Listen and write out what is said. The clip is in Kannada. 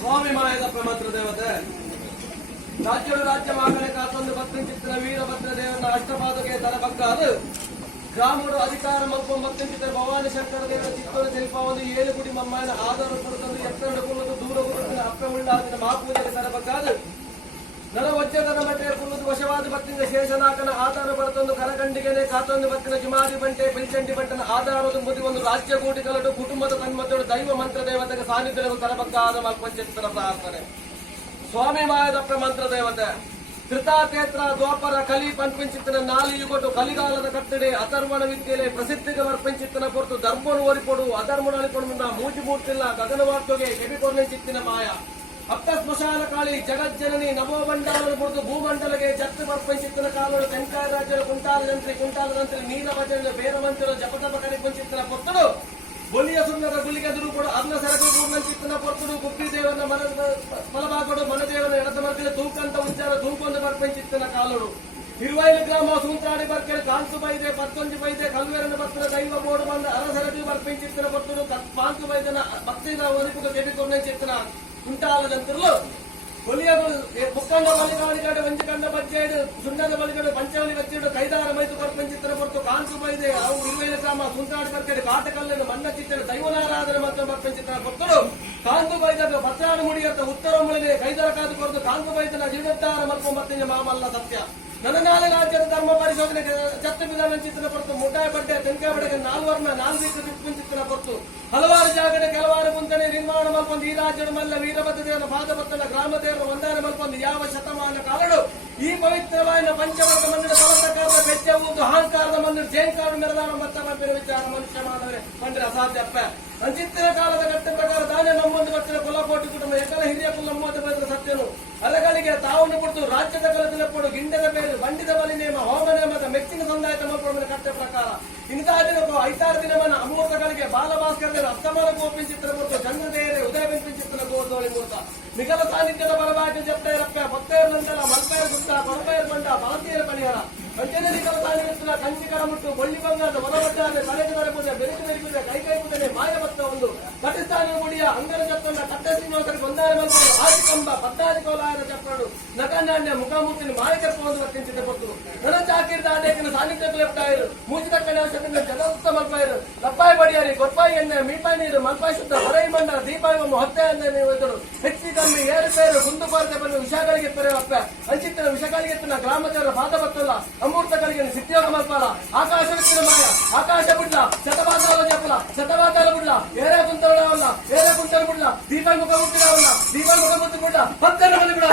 ಸ್ವಾಮಿ ಮಾಯದಪ್ಪ ಮಂತ್ರ ದೇವತೆ ರಾಜ್ಯಗಳು ರಾಜ್ಯ ಮಗನೇ ಕಾತೊಂದು ಭಕ್ತನ ಚಿತ್ತನ ವೀರಭದ್ರ ದೇವನ ಅಷ್ಟಪಾದಕ್ಕೆ ತರಬಕ್ಕಾದು ಗ್ರಾಮಗಳು ಅಧಿಕಾರ ಮಲ್ಪ ಭಕ್ತನ ಚಿತ್ರ ಭವಾನಿ ಶಂಕರ ದೇವರ ಚಿತ್ತೋಡ ಶಿಲ್ಪ ಒಂದು 7 ಗುಡಿ ಮಮ್ಮನ ಆಧಾರ ಕೊಡುತ್ತಂದು ಎತ್ತರ ಕುಲ್ಲದು ದೂರ ಗುರುತಿನ ಅಪ್ಪ ಉಳ್ಳಾದಿನ ಮಹಾಪೂಜೆಗೆ ತರಬಕ್ಕಾದು ನಲವಜ್ಜದನ ಮಟ್ಟೆ ಕುಲ್ಲದು ವಶವಾದ ಭಕ್ತಿಂದ ಶೇಷನಾಕನ ಆಧಾರ ಬರ್ತೊಂದು ಕರಕಂಡಿಗೆನೆ ಕಾತೊಂದು ಭಕ್ತಿನ ಜುಮಾದಿ ಬಂಟೆ ಬಿಲ್ಚಂಡಿ ಬಂಟನ ಆಧಾರದ ಮುದಿ ಒಂದು ರಾಜ್ಯ ಕೂಟಿ ಕಲಟು ಕುಟುಂಬದ ತನ್ಮತ್ತೋಡು ದೈವ ಮಂತ್ರ ದೇವತೆಗೆ ಸಾನ್ನಿಧ್ಯವು ತರಬಕ್ಕಾದ ಮಲ್ಪಂಚಿತ್ತರ ಪ್ರಾರ್ಥನೆ ಸ್ವಾಮಿ ಮಾಯದಪ್ಪ ಮಂತ್ರ ದೇವತೆ ತ್ರಿತಾತೇತ್ರ ದ್ವಾಪರ ಕಲಿ ಪಂಪಿಂಚಿತ್ತನ 4 ಯುಗಟು ಕಲಿಗಾಲದ ಕಟ್ಟಡೆ ಅಥರ್ವಣ ವಿದ್ಯೆಲೆ ಪ್ರಸಿದ್ಧಿಗೆ ವರ್ಪಿಂಚಿತ್ತನ ಹೊರತು ಧರ್ಮನು ಓರಿಕೊಡು ಅಧರ್ಮನು ಅಳಿಕೊಂಡು ಮೂಜಿ ಮೂರ್ತಿಲ್ಲ ಗಗನವಾಕ್ಯಗೆ ಕೆಬಿಕೊರ್ನೆ ಚಿತ್ತಿನ ಮಾಯ ಅಪ್ಪ ಸ್ಮಶಾನ ಕಾಳಿ ಜಗಜ್ಜನನಿ ನಮೋ ಬಂಡಾಲನ ಕುರಿತು ಭೂಮಂಡಲಗೆ ಜತ್ತು ವರ್ಪಿಂಚಿತ್ತನ ಕಾಲಗಳು ತೆಂಕಾಯ ರಾಜ್ಯದ ಕುಂಟಾಲದಂತ್ರಿ ನೀಲ ಭಜನೆ ಬೇರವಂತರು ಜಪತಪ ಕರಿಪಂಚಿತ್ತನ ಪೊತ್ತಡು ಬೊಲಿಯ ಸುಂದರ ಗುಲಿಗೆದುರು ಕೂಡ ಅರ್ನ ಸರಕು ಪೂರ್ಣಂಚಿತ್ತನ ಪೊತ್ತಡು ಕುಪ್ಪಿ ದೇವನ ಫಲಭಾಗಡು ಮನದೇವನ ಎಡದ ಮರ್ತಿನ ತೂಕಂತ ಉಚ್ಚಾರ ತೂಕೊಂದು ಬರ್ಪಂಚಿತ್ತನ ಕಾಲಡು ಹಿರುವೈಲು ಗ್ರಾಮ ಸೂಂತ್ರಾಡಿ ಬರ್ಕೆರೆ ಕಾಂತು ಬೈದೆ ಪತ್ತೊಂಜಿ ಬೈದೆ ಕಲ್ವೇರನ ಭಕ್ತರ ದೈವ ಬೋರ್ಡು ಬಂದ ಅರಸರದಿ ಬರ್ಪಂಚಿತ್ತನ ಪೊತ್ತಡು ಪಾಂತು ಬೈದನ ಭಕ್ತಿದ ಒಲಿಪುಗ ಕೆಬಿಕೊಂಡಂಚಿತ್ತನ ಉಂಟಾಲದಂತರಲು ಕೊಲಿಯಗಳು ಮುಕ್ಕಂಡ ಬಲಿಗಾಡಿಗಾಡು ವಂಚಕಂಡ ಬಜ್ಜೆಡು ಸುಣ್ಣದ ಬಲಿಗಡು ಪಂಚವಲಿ ಬಚ್ಚೆಡು ಕೈದಾರ ಮೈತು ಬರ್ಪಂಚಿತ್ತನ ಹೊರತು ಕಾಂತು ಬೈದೆ ಅವು ಇರುವೈನ ಗ್ರಾಮ ಸುಂತಾಡಿ ಬರ್ಕೆರೆ ಕಾಟಕಲ್ಲಿನ ಮನ್ನ ಚಿತ್ತನ ದೈವನಾರಾಧನೆ ಮತ್ತು ಬರ್ಪಂಚಿತ್ತನ ಹೊರತು ಕಾಂತು ಬೈದ ಪತ್ರಾನು ಮುಡಿಯತ್ತ ಉತ್ತರ ಮುಳಿದೆ ಕೈದಾರ ಕಾದು ಕೊರತು ಕಾಂತು ಬೈದನ ಜೀವತ್ತಾರ ಮಲ್ಪ ಮತ್ತಿನ ಮಾಮಲ್ಲ ಸತ್ಯ ನನ್ನ 4 ರಾಜ್ಯದ ಧರ್ಮ ಪರಿಶೋಧನೆ ಚತ್ತ ವಿಧಾನ ಚಿತ್ತನ ಹೊರತು ಮುಟಾಯ ಬಡ್ಡೆ ತೆಂಕಾಬಡೆಗೆ 4 ವರ್ಣ 4 ರೀತಿ ಚಿತ್ತನ ಹೊರತು ಹಲವಾರು ಜಾಗದ ಕೆಲವಾರು ಮುಂತನೆ ನಿರ್ಮಾಣ ಮಲ್ಪೊಂದು ಈ ರಾಜ್ಯದ ಮಲ್ಲ ವೀರಭದ್ರ ದೇವನ ಪಾದಪತ್ತನ ಗ್ರಾಮ ದೇವರ ವಂದನೆ ಮಲ್ಪೊಂದು ಯಾವ ಶತಮಾನ ಕಾಲಡು ಈ ಪವಿತ್ರವಾದ ಪಂಚವರ್ಗ ಮಂದಿರ ಪ್ರವರ್ತಕಾರದ ಬೆಚ್ಚವುದು ಅಹಂಕಾರದ ಮಂದಿರ ಜೇಂಕಾರ ಮೆರದಾನ ಮತ್ತ ಬಂದಿರ ವಿಚಾರ ಮನುಷ್ಯ ಮಾನವೇ ಮಂದಿರ ಅಸಾಧ್ಯ ಅಪ್ಪ ಅಂಚಿತ್ತಿನ ಕಾಲದ ಘಟ್ಟ ಪ್ರಕಾರ ದಾನ ನಮ್ಮೊಂದು ಭಕ್ತರ ಕೊಲಕೋಟಿ ಕುಟುಂಬ ಎಕಲ ಹಿರಿಯ ನಮ್ಮೊಂದು ಬಂದ ಸತ್ಯನು ಅಲಗಳಿಗೆ ತಾವನ್ನು ಕೊಟ್ಟು ರಾಜ್ಯದ ಕಲತಿನ ಕೊಡು ಗಿಂಡದ ಬೇರು ಬಂಡಿದ ಬಲಿ ನೇಮ ಹೋಮ ನೇಮದ ಮೆಚ್ಚಿನ ಸಂದಾಯ ತಮ್ಮ ಕಟ್ಟೆ ಪ್ರಕಾರ ಇಂತಹ ದಿನಕ್ಕೂ 5-6 ದಿನವನ್ನ ಅಮೂರ್ತಗಳಿಗೆ ಬಾಲಭಾಸ್ಕರ ಅಸ್ತಮಾನ ಗೋಪಿಂಚಿತ್ರ ಮೂರ್ತ ಚಂದ್ರದೇರೆ ಉದಯ ಬಿಂಪಿಂಚಿತ್ರ ಗೋರ್ದೋಳಿ ಮೂರ್ತ ನಿಖಲ ಸಾನ್ನಿಧ್ಯದ ಬಲವಾಗಿ ಜಪ್ತೈರಪ್ಪ ಭಕ್ತೇರ್ ನಂತರ ಮಲ್ಪೇರ್ ಗುಡ್ಡ ಕೊರಪೇರ್ ಬಂಡ ಭಾರತೀಯರ ಪರಿಹಾರ ಅಂಚನೆ ನಿಖಲ ಸಾನ್ನಿಧ್ಯ ಕಂಚಿಕರ ಮುಟ್ಟು ಬಳ್ಳಿ ಬಂಗಾದ ಹೊರವಟ್ಟಾದ ಕರೆಗೆ ತರಬುದ ಬೆರೆತು ಬೆರೆಯುವುದೇ ಕೈ ಮುದನೆ ಮಾಯ ಭಕ್ತ ಒಂದು ಕಟಿಸ್ತಾನ ಗುಡಿಯ ಅಂಗನ ಜತ್ತೊಂಡ ಕಟ್ಟ ಶ್ರೀನಿವಾಸರಿಗೆ ಗೊಂದಾಯ ಮಲ್ಪರು ಆದಿಕಂಬ ಪದ್ದಾದಿ ಕೋಲಾಯದ ಚಪ್ಪಡು ನಕನಾಣ್ಯ ಮುಖಾಮೂರ್ತಿನ ಮಾಯಕರ್ಪವನ್ನು ವರ್ತಿಸಿದ ಪಟ್ಟು ನನ್ನ ಚಾಕಿರ್ದ ಆದೇಕನ ಸಾನ್ನಿಧ್ಯ ಲೆಪ್ಟಾಯರು ಮೂಜಿದ ಕಡೆ ಜಗತ್ತ ಮಲ್ಪಾಯರು ಲಪ್ಪಾಯಿ ಬಡಿಯಾರಿ ಗೊಪ್ಪಾಯಿ ಎಣ್ಣೆ ಮೀಪಾಯಿ ನೀರು ಮಲ್ಪಾಯಿ ಶುದ್ಧ ಹೊರೈ ಮಂಡ ದೀಪಾಯಿ ಒಮ್ಮೆ ಹೊತ್ತೆ ಎಣ್ಣೆ ಒಯ್ದರು ಹೆಚ್ಚಿ ಕಮ್ಮಿ ಏರುಪೇರು ಕುಂದು ಕೊರತೆ ಬಂದು ವಿಷಗಳಿಗೆ ಪೆರೆಯಪ್ಪ ಅಂಚಿತ್ತಿನ ವಿಷಗಳಿಗೆ ಗ್ರಾಮದವರ ಪಾದಪತ್ತಲ್ಲ ಅಮೂರ್ತಗಳಿಗೆ ಸಿದ್ಧಿಯೋಗ ಮಲ್ಪಾಲ ಆಕಾಶ ಮಾಯ ಆಕಾಶ ಬಿಡ್ಲ ಶತಪಾತಾಲ ಜಪಲ ಶತಪಾತಾಲ ಬಿಡ್ಲ ಏರೇ ಕುಂತವಲ್ಲ ಏರೇ ಕುಂತಲ್ ಬಿಡ್ಲ ದೀಪಾಯಿ ಮುಖ ಮುಟ್ಟಿದವಲ್ಲ ದೀಪಾಯಿ ಮುಖ ಮುಟ್ಟಿ ಬಿಡ್ಲ 10 ಮಂದಿ ಬಿಡ